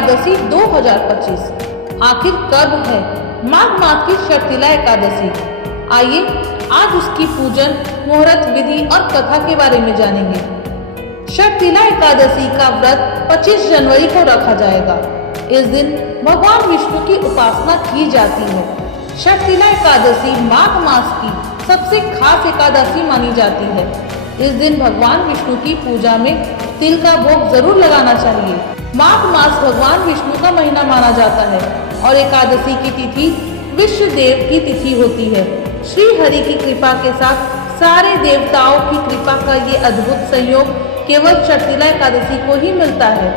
एकादशी 2025 आखिर कब है माघ मास की शर्तिला एकादशी? आइए आज उसकी पूजन, मुहूर्त, विधि और कथा के बारे में जानेंगे। शर्तिला एकादशी का व्रत 25 जनवरी को रखा जाएगा। इस दिन भगवान विष्णु की उपासना की जाती है। शर्तिला एकादशी माघ मास की सबसे खास एकादशी मानी जाती है। इस दिन भगवान विष्णु की पूजा में तिल का भोग जरूर लगाना चाहिए। माघ मास भगवान विष्णु का महीना माना जाता है और एकादशी की तिथि विश्व देव की तिथि होती है। श्री हरि की कृपा के साथ सारे देवताओं की कृपा का ये अद्भुत संयोग केवल शर्तिला एकादशी को ही मिलता है।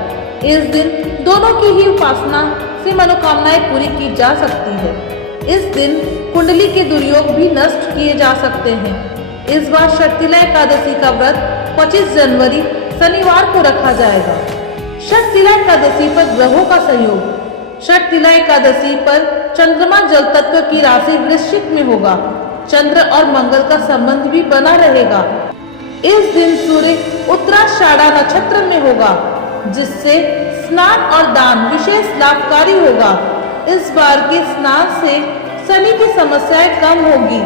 इस दिन दोनों की ही उपासना से मनोकामनाएं पूरी की जा सकती है। इस दिन कुंडली के दुर्योग भी नष्ट किए जा सकते हैं। इस बार शर्तिला एकादशी का व्रत 25 जनवरी शनिवार को रखा जाएगा। शर्तिला एकादशी पर ग्रहों का संयोग। शर्तिला एकादशी पर चंद्रमा जल तत्व की राशि वृश्चिक में होगा। चंद्र और मंगल का संबंध भी बना रहेगा। इस दिन सूर्य उत्तराषाढ़ा नक्षत्र में होगा, जिससे स्नान और दान विशेष लाभकारी होगा। इस बार के स्नान से शनि की समस्याएं कम होगी,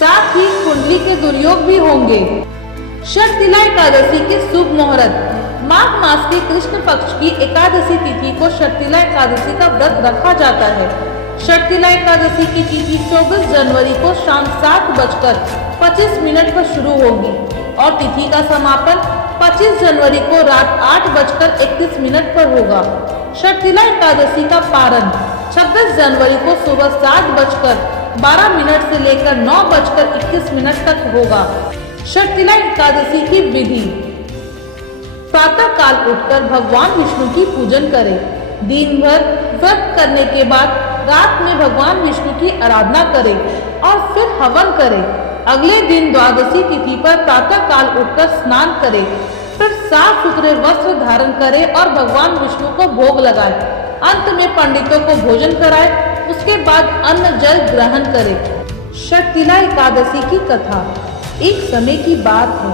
साथ ही कुंडली के दुर्योग भी होंगे। शर्तिला एकादशी के शुभ मुहूर्त। माघ मास की कृष्ण पक्ष की एकादशी तिथि को शर्तिला एकादशी का व्रत रखा जाता है। शर्तिला एकादशी की तिथि 24 जनवरी को शाम 7:25 पर शुरू होगी और तिथि का समापन 25 जनवरी को रात 8:31 पर होगा। शर्तिला एकादशी का पारण 26 जनवरी को सुबह 7:12 से लेकर 9:21 तक होगा। शर्तिला एकादशी की विधि। प्रातः काल उठकर भगवान विष्णु की पूजन करें। दिन भर व्रत करने के बाद रात में भगवान विष्णु की आराधना करें और फिर हवन करें। अगले दिन द्वादशी तिथि पर प्रातः काल उठकर स्नान करें, फिर साफ सुथरे वस्त्र धारण करें और भगवान विष्णु को भोग लगाएं। अंत में पंडितों को भोजन कराएं, उसके बाद अन्न जल ग्रहण करें। शर्तिला एकादशी की कथा। एक समय की बात है,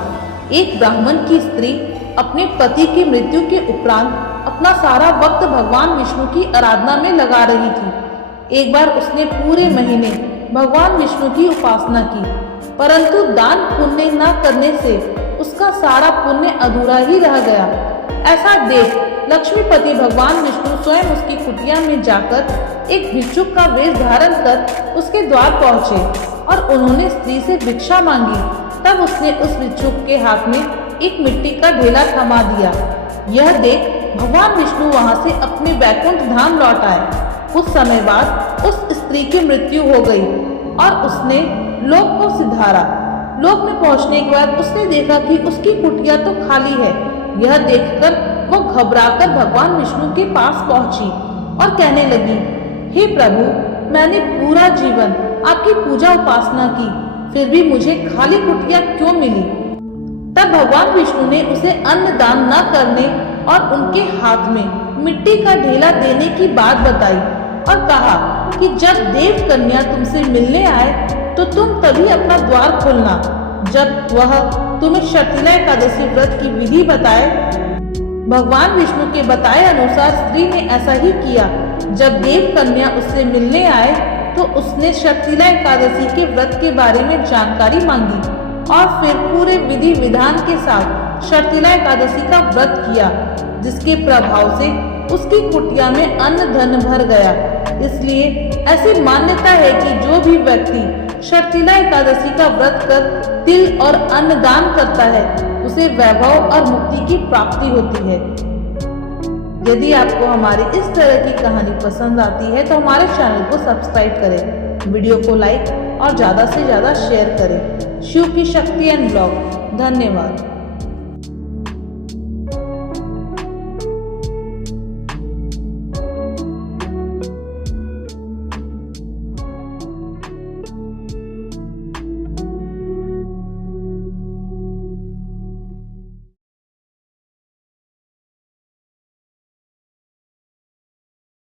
एक ब्राह्मण की स्त्री अपने पति की मृत्यु के उपरांत अपना सारा वक्त भगवान विष्णु की आराधना में लगा रही थी। एक बार उसने पूरे महीने भगवान विष्णु की उपासना की, परंतु दान पुण्य न करने से उसका सारा पुण्य अधूरा ही रह गया। ऐसा देख लक्ष्मीपति भगवान विष्णु स्वयं उसकी कुटिया में जाकर एक भिक्षुक का वेश धारण कर उसके द्वार पहुँचे और उन्होंने स्त्री से भिक्षा मांगी। तब उसने उस भिक्षुक के हाथ में एक मिट्टी का ढेला थमा दिया। यह देख भगवान विष्णु वहां से अपने वैकुंठ धाम लौट आए। कुछ समय बाद उस स्त्री की मृत्यु हो गई और उसने लोक को सिधारा। लोक में पहुंचने के बाद उसने देखा कि उसकी कुटिया तो खाली है। यह देखकर वो घबराकर भगवान विष्णु के पास पहुंची और कहने लगी, हे प्रभु, मैंने पूरा जीवन आपकी पूजा उपासना की, फिर भी मुझे खाली कुटिया क्यों मिली? तब भगवान विष्णु ने उसे अन्न दान न करने और उनके हाथ में मिट्टी का ढेला देने की बात बताई और कहा कि जब देव कन्या तुमसे मिलने आए तो तुम तभी अपना द्वार खोलना। जब वह तुम्हें शर्तिला एकादशी व्रत की विधि बताए, भगवान विष्णु के बताए अनुसार स्त्री ने ऐसा ही किया। जब देव कन्या उससे मिलने आए तो उसने शर्तिला एकादशी के व्रत के बारे में जानकारी मांगी और फिर पूरे विधि विधान के साथ शर्तिला एकादशी का व्रत किया, जिसके प्रभाव से उसकी कुटिया में अन्न धन भर गया। इसलिए ऐसी मान्यता है कि जो भी व्यक्ति शर्तिला एकादशी का व्रत कर तिल और अन्न दान करता है, उसे वैभव और मुक्ति की प्राप्ति होती है। यदि आपको हमारी इस तरह की कहानी पसंद आती है तो हमारे चैनल को सब्सक्राइब करें, वीडियो को लाइक और ज़्यादा से ज़्यादा शेयर करें। शिव की शक्ति एंड ब्लॉग। धन्यवाद।